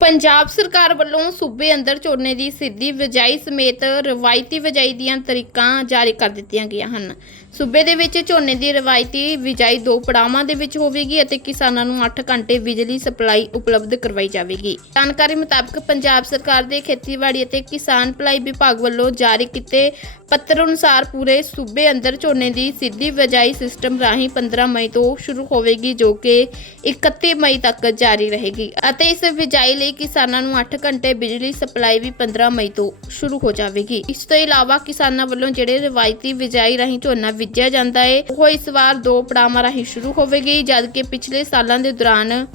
ਪੰਜਾਬ ਸਰਕਾਰ ਵੱਲੋਂ ਸੂਬੇ ਅੰਦਰ ਝੋਨੇ ਦੀ ਸਿੱਧੀ ਬਿਜਾਈ ਸਮੇਤ ਰਵਾਇਤੀ ਬਿਜਾਈ ਦੀਆਂ ਤਰੀਕਾਂ ਜਾਰੀ ਕਰ ਦਿੱਤੀਆਂ ਗਈਆਂ ਹਨ। ਸੂਬੇ ਦੇ ਵਿੱਚ ਝੋਨੇ ਦੀ ਰਵਾਇਤੀ ਬਿਜਾਈ ਦੋ ਪੜਾਵਾਂ ਦੇ ਵਿੱਚ ਹੋਵੇਗੀ ਅਤੇ ਕਿਸਾਨਾਂ ਨੂੰ 8 ਘੰਟੇ ਬਿਜਲੀ ਸਪਲਾਈ ਉਪਲਬਧ ਕਰਵਾਈ ਜਾਵੇਗੀ। ਜਾਣਕਾਰੀ ਮੁਤਾਬਕ ਪੰਜਾਬ ਸਰਕਾਰ ਦੇ ਖੇਤੀਬਾੜੀ ਅਤੇ ਕਿਸਾਨ ਭਲਾਈ ਵਿਭਾਗ ਵੱਲੋਂ ਜਾਰੀ ਕੀਤੇ ਪੱਤਰ ਅਨੁਸਾਰ ਪੂਰੇ ਸੂਬੇ ਅੰਦਰ ਝੋਨੇ ਦੀ ਸਿੱਧੀ ਬਿਜਾਈ ਸਿਸਟਮ ਰਾਹੀਂ 15 ਮਈ ਤੋਂ ਸ਼ੁਰੂ ਹੋਵੇਗੀ, ਜੋ ਕਿ 31 ਮਈ ਤੱਕ ਜਾਰੀ ਰਹੇਗੀ ਅਤੇ ਇਸ ਬਿਜਾਈ ਲਈ ਕਿਸਾਨਾਂ ਨੂੰ 8 ਘੰਟੇ ਬਿਜਲੀ ਸਪਲਾਈ ਵੀ 15 ਮਈ ਤੋਂ ਸ਼ੁਰੂ ਹੋ ਜਾਵੇਗੀ। ਇਸ ਤੋਂ ਇਲਾਵਾ ਕਿਸਾਨਾਂ ਵੱਲੋਂ ਜਿਹੜੇ ਰਵਾਇਤੀ ਬਿਜਾਈ ਰਾਹੀਂ ਝੋਨਾ ਬੀਜਿਆ ਜਾਂਦਾ ਹੈ ਉਹ ਇਸ ਵਾਰ ਦੋ ਪੜਾਵਾਂ ਰਾਹੀਂ ਸ਼ੁਰੂ ਹੋਵੇਗੀ, ਜਦਕਿ ਪਿਛਲੇ ਸਾਲਾਂ ਦੇ ਦੌਰਾਨ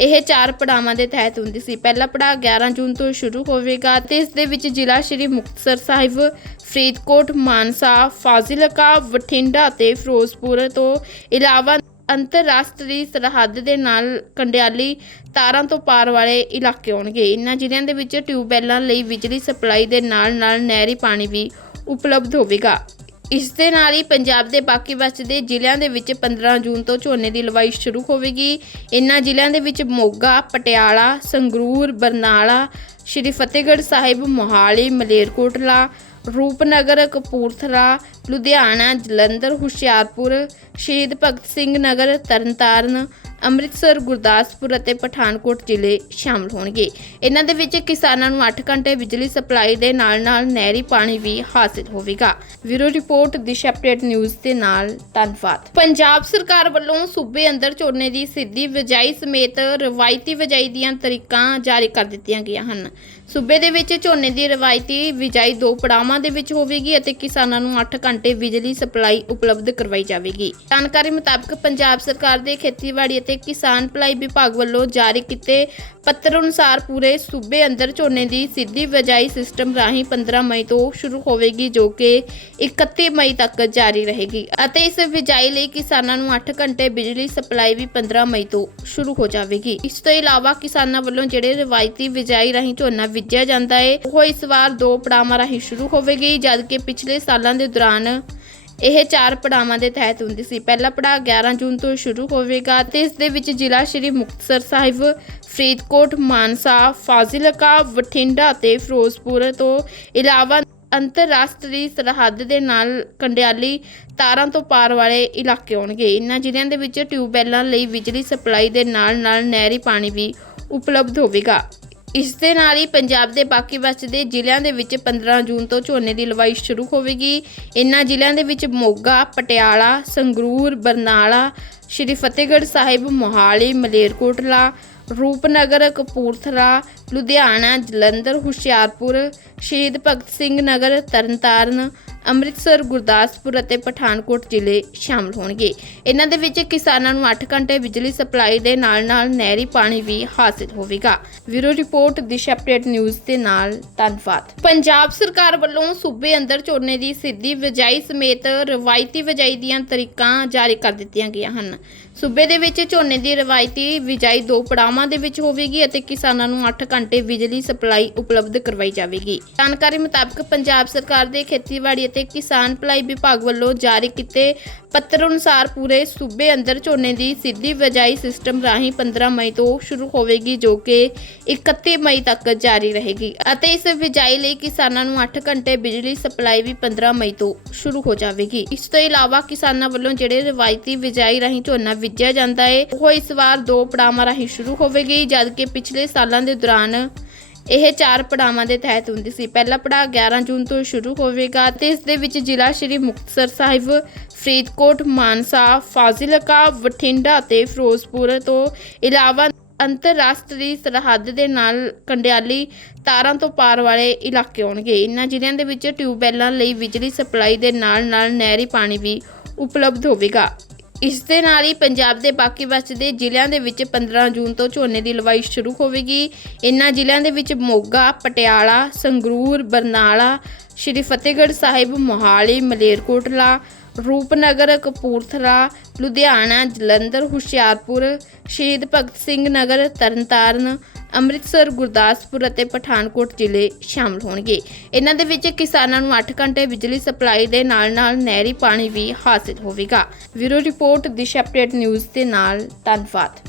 ਇਹ ਚਾਰ ਪੜਾਵਾਂ ਦੇ ਤਹਿਤ ਹੁੰਦੀ ਸੀ। ਪਹਿਲਾ ਪੜਾਅ 11 ਜੂਨ ਤੋਂ ਸ਼ੁਰੂ ਹੋਵੇਗਾ ਤੇ ਇਸ ਦੇ ਵਿੱਚ ਜ਼ਿਲ੍ਹਾ ਸ਼੍ਰੀ ਮੁਕਤਸਰ ਸਾਹਿਬ, ਫਰੀਦਕੋਟ, ਮਾਨਸਾ, ਫਾਜ਼ਿਲਕਾ, ਬਠਿੰਡਾ ਅਤੇ ਫਿਰੋਜ਼ਪੁਰ ਤੋਂ ਇਲਾਵਾ ਅੰਤਰਰਾਸ਼ਟਰੀ ਸਰਹੱਦ ਦੇ ਨਾਲ ਕੰਡਿਆਲੀ ਤਾਰਾਂ ਤੋਂ ਪਾਰ ਵਾਲੇ ਇਲਾਕੇ ਆਉਣਗੇ। ਇਨ੍ਹਾਂ ਜ਼ਿਲ੍ਹਿਆਂ ਦੇ ਵਿੱਚ ਟਿਊਬਵੈੱਲਾਂ ਲਈ ਬਿਜਲੀ ਸਪਲਾਈ ਦੇ ਨਾਲ ਨਾਲ ਨਹਿਰੀ ਪਾਣੀ ਵੀ ਉਪਲਬਧ ਹੋਵੇਗਾ। ਇਸ ਦੇ ਨਾਲ ਹੀ ਪੰਜਾਬ ਦੇ ਬਾਕੀ ਬਚਦੇ ਜ਼ਿਲ੍ਹਿਆਂ ਦੇ ਵਿੱਚ 15 ਜੂਨ ਤੋਂ ਝੋਨੇ ਦੀ ਲਵਾਈ ਸ਼ੁਰੂ ਹੋਵੇਗੀ। ਇਨ੍ਹਾਂ ਜ਼ਿਲ੍ਹਿਆਂ ਦੇ ਵਿੱਚ ਮੋਗਾ, ਪਟਿਆਲਾ, ਸੰਗਰੂਰ, ਬਰਨਾਲਾ, ਸ਼੍ਰੀ ਫਤਿਹਗੜ੍ਹ ਸਾਹਿਬ, ਮੋਹਾਲੀ, ਮਲੇਰਕੋਟਲਾ, ਰੂਪਨਗਰ, ਕਪੂਰਥਲਾ, ਲੁਧਿਆਣਾ, ਜਲੰਧਰ, ਹੁਸ਼ਿਆਰਪੁਰ, ਸ਼ਹੀਦ ਭਗਤ ਸਿੰਘ ਨਗਰ, ਤਰਨਤਾਰਨ ਅੰਮ੍ਰਿਤਸਰ, ਗੁਰਦਾਸਪੁਰ ਅਤੇ ਪਠਾਨਕੋਟ ਜ਼ਿਲ੍ਹੇ ਸ਼ਾਮਲ ਹੋਣਗੇ। ਇਹਨਾਂ ਦੇ ਵਿੱਚ ਕਿਸਾਨਾਂ ਨੂੰ 8 ਘੰਟੇ ਬਿਜਲੀ ਸਪਲਾਈ ਦੇ ਨਾਲ-ਨਾਲ ਨਹਿਰੀ ਪਾਣੀ ਵੀ ਹਾਸਲ ਹੋਵੇਗਾ। ਵੀਰੋ ਰਿਪੋਰਟ, ਦਿਸ਼ਾ ਅਪਡੇਟ ਨਿਊਜ਼ ਦੇ ਨਾਲ ਧੰਨਵਾਦ। ਪੰਜਾਬ ਸਰਕਾਰ ਵੱਲੋਂ ਸੂਬੇ ਅੰਦਰ ਝੋਨੇ ਦੀ ਸਿੱਧੀ ਬਿਜਾਈ ਸਮੇਤ ਰਵਾਇਤੀ ਬਿਜਾਈ ਦੀਆਂ ਤਰੀਕਾਂ ਜਾਰੀ ਕਰ ਦਿੱਤੀਆਂ ਗਈਆਂ ਹਨ। ਸੂਬੇ ਦੇ ਵਿੱਚ ਝੋਨੇ ਦੀ ਰਵਾਇਤੀ ਬਿਜਾਈ ਦੋ ਪੜਾਵਾਂ ਦੇ ਵਿੱਚ ਹੋਵੇਗੀ ਅਤੇ ਕਿਸਾਨਾਂ ਨੂੰ 8 ਘੰਟੇ ਬਿਜਲੀ ਸਪਲਾਈ ਉਪਲਬਧ ਕਰਵਾਈ ਜਾਵੇਗੀ। ਜਾਣਕਾਰੀ ਮੁਤਾਬਕ ਪੰਜਾਬ ਸਰਕਾਰ ਦੇ ਖੇਤੀਬਾੜੀ ਅਤੇ ਕਿਸਾਨ ਭਲਾਈ ਵਿਭਾਗ ਵੱਲੋਂ ਜਾਰੀ ਕੀਤੇ ਪੱਤਰ ਅਨੁਸਾਰ ਪੂਰੇ ਸੂਬੇ ਅੰਦਰ ਝੋਨੇ ਦੀ ਸਿੱਧੀ ਬਿਜਾਈ ਸਿਸਟਮ ਰਾਹੀਂ 15 ਮਈ ਤੋਂ ਸ਼ੁਰੂ ਹੋਵੇਗੀ, ਜੋ ਕਿ 31 ਮਈ ਤੱਕ ਜਾਰੀ ਰਹੇਗੀ ਅਤੇ ਇਸ ਬਿਜਾਈ ਲਈ ਕਿਸਾਨਾਂ ਨੂੰ 8 ਘੰਟੇ ਬਿਜਲੀ ਸਪਲਾਈ ਵੀ 15 ਮਈ ਤੋਂ ਸ਼ੁਰੂ ਹੋ ਜਾਵੇਗੀ। ਇਸ ਤੋਂ ਇਲਾਵਾ ਕਿਸਾਨਾਂ ਵੱਲੋਂ ਜਿਹੜੇ ਰਵਾਇਤੀ ਬਿਜਾਈ ਰਾਹੀਂ ਝੋਨਾ ਬੀਜਿਆ ਜਾਂਦਾ ਹੈ, ਉਹ ਇਸ ਵਾਰ ਦੋ ਪੜਾਵਾਂ ਰਾਹੀਂ ਸ਼ੁਰੂ ਹੋਵੇਗੀ, ਜਦਕਿ ਪਿਛਲੇ ਸਾਲਾਂ ਦੇ ਦੌਰਾਨ ਇਹ ਚਾਰ ਪੜਾਵਾਂ ਦੇ ਤਹਿਤ ਹੁੰਦੀ ਸੀ। ਪਹਿਲਾ ਪੜਾਅ 11 ਜੂਨ ਤੋਂ ਸ਼ੁਰੂ ਹੋਵੇਗਾ ਤੇ ਇਸ ਦੇ ਵਿੱਚ ਜ਼ਿਲ੍ਹਾ ਸ਼੍ਰੀ ਮੁਕਤਸਰ ਸਾਹਿਬ, ਫਰੀਦਕੋਟ, ਮਾਨਸਾ, ਫਾਜ਼ਿਲਕਾ, ਬਠਿੰਡਾ ਅਤੇ ਫਿਰੋਜ਼ਪੁਰ ਤੋਂ ਇਲਾਵਾ ਅੰਤਰਰਾਸ਼ਟਰੀ ਸਰਹੱਦ ਦੇ ਨਾਲ ਕੰਡਿਆਲੀ ਤਾਰਾਂ ਤੋਂ ਪਾਰ ਵਾਲੇ ਇਲਾਕੇ ਆਉਣਗੇ। ਇਨ੍ਹਾਂ ਜ਼ਿਲ੍ਹਿਆਂ ਦੇ ਵਿੱਚ ਟਿਊਬਵੈੱਲਾਂ ਲਈ ਬਿਜਲੀ ਸਪਲਾਈ ਦੇ ਨਾਲ ਨਾਲ ਨਹਿਰੀ ਪਾਣੀ ਵੀ ਉਪਲਬਧ ਹੋਵੇਗਾ। ਇਸ ਦੇ ਨਾਲ ਹੀ ਪੰਜਾਬ ਦੇ ਬਾਕੀ ਬਚਦੇ ਜ਼ਿਲ੍ਹਿਆਂ ਦੇ ਵਿੱਚ 15 ਜੂਨ ਤੋਂ ਝੋਨੇ ਦੀ ਲਵਾਈ ਸ਼ੁਰੂ ਹੋਵੇਗੀ। ਇਨ੍ਹਾਂ ਜ਼ਿਲ੍ਹਿਆਂ ਦੇ ਵਿੱਚ ਮੋਗਾ, ਪਟਿਆਲਾ, ਸੰਗਰੂਰ, ਬਰਨਾਲਾ, ਸ਼੍ਰੀ ਫਤਿਹਗੜ੍ਹ ਸਾਹਿਬ, ਮੋਹਾਲੀ, ਮਲੇਰਕੋਟਲਾ, ਰੂਪਨਗਰ, ਕਪੂਰਥਲਾ, ਲੁਧਿਆਣਾ, ਜਲੰਧਰ, ਹੁਸ਼ਿਆਰਪੁਰ, ਸ਼ਹੀਦ ਭਗਤ ਸਿੰਘ ਨਗਰ, ਤਰਨਤਾਰਨ ਅੰਮ੍ਰਿਤਸਰ, ਗੁਰਦਾਸਪੁਰ ਅਤੇ ਪਠਾਨਕੋਟ ਜ਼ਿਲ੍ਹੇ ਸ਼ਾਮਲ ਹੋਣਗੇ। ਇਹਨਾਂ ਦੇ ਵਿੱਚ ਕਿਸਾਨਾਂ ਨੂੰ 8 ਘੰਟੇ ਬਿਜਲੀ ਸਪਲਾਈ ਦੇ ਨਾਲ-ਨਾਲ ਨਹਿਰੀ ਪਾਣੀ ਵੀ ਹਾਸਲ ਹੋਵੇਗਾ। ਵੀਰੋ ਰਿਪੋਰਟ, ਦਿਸ਼ਾ ਅਪਡੇਟ ਨਿਊਜ਼ ਦੇ ਨਾਲ ਧੰਨਵਾਦ। ਪੰਜਾਬ ਸਰਕਾਰ ਵੱਲੋਂ ਸੂਬੇ ਅੰਦਰ ਝੋਨੇ ਦੀ ਸਿੱਧੀ ਬਿਜਾਈ ਸਮੇਤ ਰਵਾਇਤੀ ਬਿਜਾਈ ਦੀਆਂ ਤਰੀਕਾਂ ਜਾਰੀ ਕਰ ਦਿੱਤੀਆਂ ਗਈਆਂ ਹਨ। ਸੂਬੇ ਦੇ ਵਿੱਚ ਝੋਨੇ ਦੀ ਰਵਾਇਤੀ ਬਿਜਾਈ ਦੋ ਪੜਾਵਾਂ ਦੇ ਵਿੱਚ ਹੋਵੇਗੀ ਅਤੇ ਕਿਸਾਨਾਂ ਨੂੰ 8 ਘੰਟੇ ਬਿਜਲੀ ਸਪਲਾਈ ਉਪਲਬਧ ਕਰਵਾਈ ਜਾਵੇਗੀ। ਜਾਣਕਾਰੀ ਮੁਤਾਬਕ ਪੰਜਾਬ ਸਰਕਾਰ ਦੇ ਖੇਤੀਬਾੜੀ ਅਤੇ ਕਿਸਾਨ ਭਲਾਈ ਵਿਭਾਗ ਵੱਲੋਂ ਜਾਰੀ ਕੀਤੇ ਪੱਤਰ ਅਨੁਸਾਰ ਪੂਰੇ ਸੂਬੇ ਅੰਦਰ ਝੋਨੇ ਦੀ ਸਿੱਧੀ ਬਿਜਾਈ ਸਿਸਟਮ ਰਾਹੀਂ 15 ਮਈ ਤੋਂ ਸ਼ੁਰੂ ਹੋਵੇਗੀ, ਜੋ ਕਿ 31 ਮਈ ਤੱਕ ਜਾਰੀ ਰਹੇਗੀ। ਅਤੇ ਇਸ ਬਿਜਾਈ ਲਈ ਕਿਸਾਨਾਂ ਨੂੰ 8 ਘੰਟੇ ਬਿਜਲੀ ਸਪਲਾਈ ਵੀ 15 ਮਈ ਤੋਂ ਸ਼ੁਰੂ ਹੋ ਜਾਵੇਗੀ। ਇਸ ਤੋਂ ਇਲਾਵਾ ਕਿਸਾਨਾਂ ਵੱਲੋਂ ਜਿਹੜੇ ਰਵਾਇਤੀ ਬਿਜਾਈ ਰਾਹੀਂ ਝੋਨਾ ਬੀਜਿਆ ਜਾਂਦਾ ਹੈ, ਉਹ ਇਸ ਵਾਰ ਦੋ ਪੜਾਵਾਂ ਰਾਹੀਂ ਸ਼ੁਰੂ ਹੋਵੇਗੀ, ਜਦਕਿ ਪਿਛਲੇ ਸਾਲਾਂ ਦੇ ਦੌਰਾਨ ਇਹ ਚਾਰ ਪੜਾਵਾਂ ਦੇ ਤਹਿਤ ਹੁੰਦੀ ਸੀ। ਪਹਿਲਾ ਪੜਾਅ 11 ਜੂਨ ਤੋਂ ਸ਼ੁਰੂ ਹੋਵੇਗਾ ਤੇ ਇਸ ਦੇ ਵਿੱਚ ਜ਼ਿਲ੍ਹਾ ਸ਼੍ਰੀ ਮੁਕਤਸਰ ਸਾਹਿਬ, ਫਰੀਦਕੋਟ, ਮਾਨਸਾ, ਫਾਜ਼ਿਲਕਾ, ਬਠਿੰਡਾ ਅਤੇ ਫਿਰੋਜ਼ਪੁਰ ਤੋਂ ਇਲਾਵਾ ਅੰਤਰਰਾਸ਼ਟਰੀ ਸਰਹੱਦ ਦੇ ਨਾਲ ਕੰਡਿਆਲੀ ਤਾਰਾਂ ਤੋਂ ਪਾਰ ਵਾਲੇ ਇਲਾਕੇ ਆਉਣਗੇ। ਇਨ੍ਹਾਂ ਜ਼ਿਲ੍ਹਿਆਂ ਦੇ ਵਿੱਚ ਟਿਊਬਵੈੱਲਾਂ ਲਈ ਬਿਜਲੀ ਸਪਲਾਈ ਦੇ ਨਾਲ ਨਾਲ ਨਹਿਰੀ ਪਾਣੀ ਵੀ ਉਪਲਬਧ ਹੋਵੇਗਾ। ਇਸ ਦੇ ਨਾਲ ਹੀ ਪੰਜਾਬ ਦੇ ਬਾਕੀ ਬਚਦੇ ਜ਼ਿਲ੍ਹਿਆਂ ਦੇ ਵਿੱਚ 15 ਜੂਨ ਤੋਂ ਝੋਨੇ ਦੀ ਲਵਾਈ ਸ਼ੁਰੂ ਹੋਵੇਗੀ। ਇਨ੍ਹਾਂ ਜ਼ਿਲ੍ਹਿਆਂ ਦੇ ਵਿੱਚ ਮੋਗਾ, ਪਟਿਆਲਾ, ਸੰਗਰੂਰ, ਬਰਨਾਲਾ, ਸ਼੍ਰੀ ਫਤਿਹਗੜ੍ਹ ਸਾਹਿਬ, ਮੋਹਾਲੀ, ਮਲੇਰਕੋਟਲਾ ਰੂਪਨਗਰ, ਕਪੂਰਥਲਾ, ਲੁਧਿਆਣਾ, ਜਲੰਧਰ, ਹੁਸ਼ਿਆਰਪੁਰ, ਸ਼ਹੀਦ ਭਗਤ ਸਿੰਘ ਨਗਰ, ਤਰਨਤਾਰਨ, ਅੰਮ੍ਰਿਤਸਰ, ਗੁਰਦਾਸਪੁਰ ਅਤੇ ਪਠਾਨਕੋਟ ਜ਼ਿਲ੍ਹੇ ਸ਼ਾਮਲ ਹੋਣਗੇ। ਇਹਨਾਂ ਦੇ ਵਿੱਚ ਕਿਸਾਨਾਂ ਨੂੰ 8 ਘੰਟੇ ਬਿਜਲੀ ਸਪਲਾਈ ਦੇ ਨਾਲ-ਨਾਲ ਨਹਿਰੀ ਪਾਣੀ ਵੀ ਹਾਸਲ ਹੋਵੇਗਾ। Bureau report, Disha update news ਦੇ ਨਾਲ। ਧੰਨਵਾਦ।